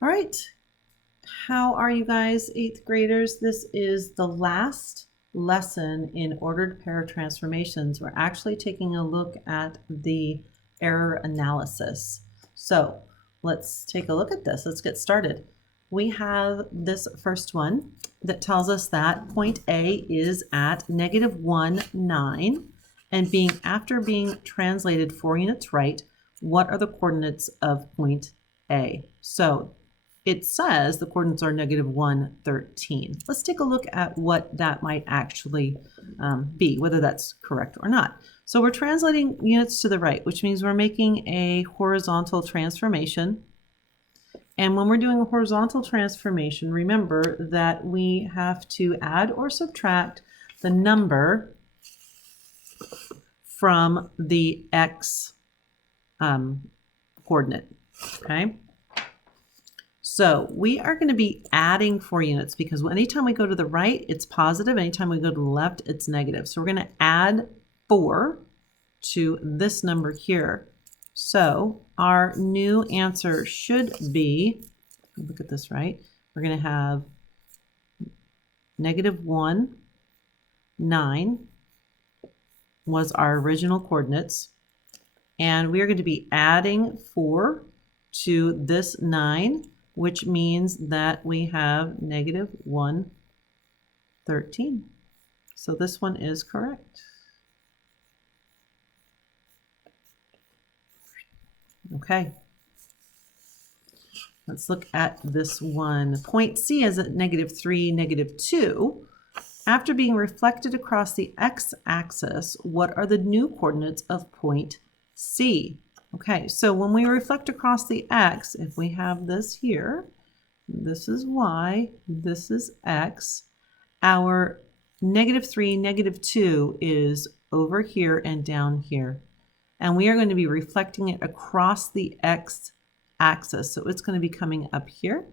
All right, how are you guys, 8th graders? This is the last lesson in ordered pair transformations. We're actually taking a look at the error analysis. So let's take a look at this. Let's get started. We have this first one that tells us that point A is at -1, 9, and after being translated 4 units right, what are the coordinates of point A? So it says the coordinates are -1, 13. Let's take a look at what that might actually be, whether that's correct or not. So we're translating units to the right, which means we're making a horizontal transformation. And when we're doing a horizontal transformation, remember that we have to add or subtract the number from the x coordinate, okay? So we are going to be adding 4 units because anytime we go to the right, it's positive. Anytime we go to the left, it's negative. So we're going to add 4 to this number here. So our new answer should be, look at this, right? We're going to have -1, 9 was our original coordinates. And we are going to be adding 4 to this 9, which means that we have -1, 13. So this one is correct. Okay. Let's look at this one. Point C is at -3, -2. After being reflected across the x-axis, what are the new coordinates of point C? Okay, so when we reflect across the x, if we have this here, this is y, this is x, our -3, -2 is over here and down here. And we are going to be reflecting it across the x-axis. So it's going to be coming up here,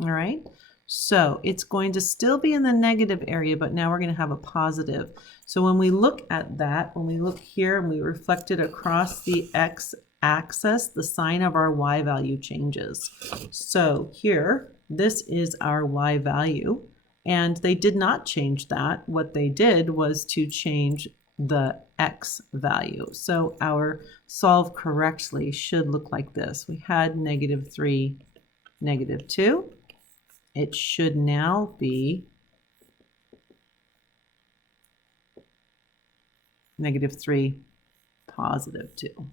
all right? So it's going to still be in the negative area, but now we're going to have a positive. So when we look at that, when we look here and we reflect it across the x-axis, the sign of our y value changes. So here, this is our y value, and they did not change that. What they did was to change the x value. So our solve correctly should look like this. We had -3, -2. It should now be -3, +2.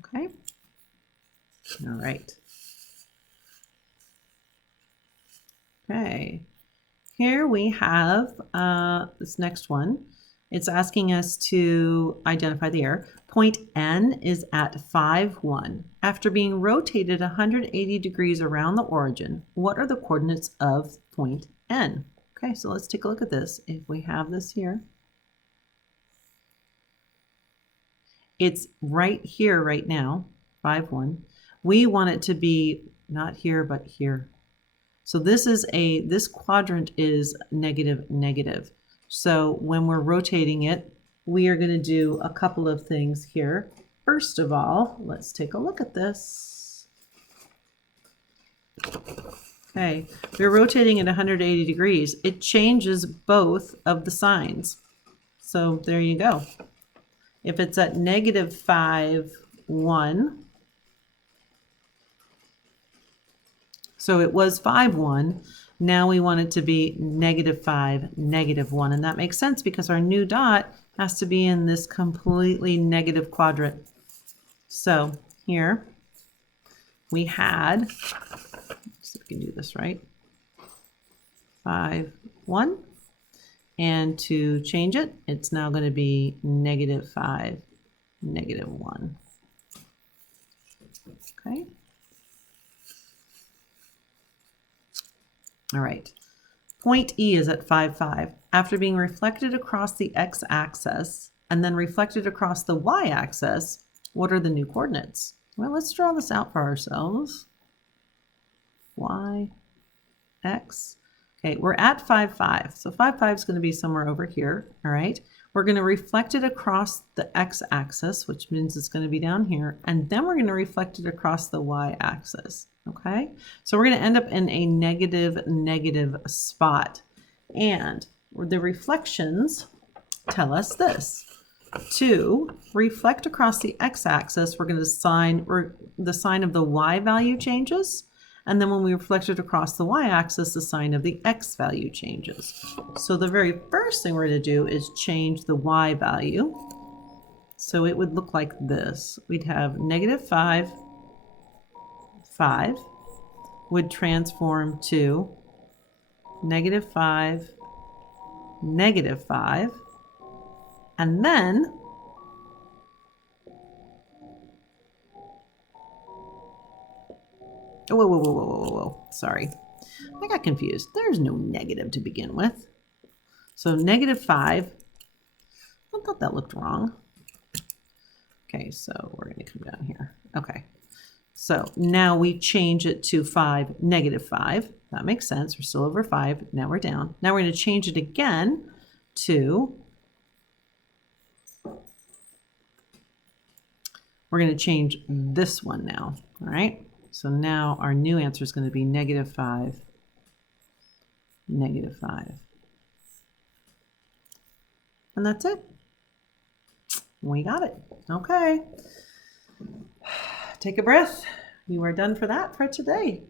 Okay? All right. Okay. Here we have this next one. It's asking us to identify the error. Point N is at 5, 1. After being rotated 180 degrees around the origin, what are the coordinates of point N? Okay, so let's take a look at this. If we have this here, it's right here right now, 5, 1. We want it to be not here, but here. So this quadrant is negative, negative. So when we're rotating it, we are going to do a couple of things here. First of all, let's take a look at this. Okay, we're rotating at 180 degrees. It changes both of the signs. So there you go. If it's at -5, 1, so it was 5, 1. Now we want it to be -5, -1. And that makes sense because our new dot has to be in this completely negative quadrant. So here we had, let's see if we can do this right, 5, 1. And to change it, it's now going to be -5, -1. Okay. All right. Point E is at 5, 5. After being reflected across the x-axis and then reflected across the y-axis, what are the new coordinates? Well, let's draw this out for ourselves. Y, X. Okay, we're at 5, 5. So 5, 5 is going to be somewhere over here. All right. We're going to reflect it across the x-axis, which means it's going to be down here, and then we're going to reflect it across the y-axis, okay? So we're going to end up in a negative spot. And the reflections tell us this. To reflect across the x-axis, we're going to assign the sign of the y value changes. And then when we reflect it across the y-axis, the sign of the x value changes. So the very first thing we're going to do is change the y value. So it would look like this. We'd have -5, 5 would transform to -5, -5. And then whoa. Sorry. I got confused. There's no negative to begin with. So -5. I thought that looked wrong. Okay, so we're going to come down here. Okay. So now we change it to 5, -5. That makes sense. We're still over 5. Now we're down. Now we're going to change it again to, we're going to change this one now. All right. So now our new answer is going to be -5, -5. And that's it. We got it. Okay. Take a breath. You are done for that for today.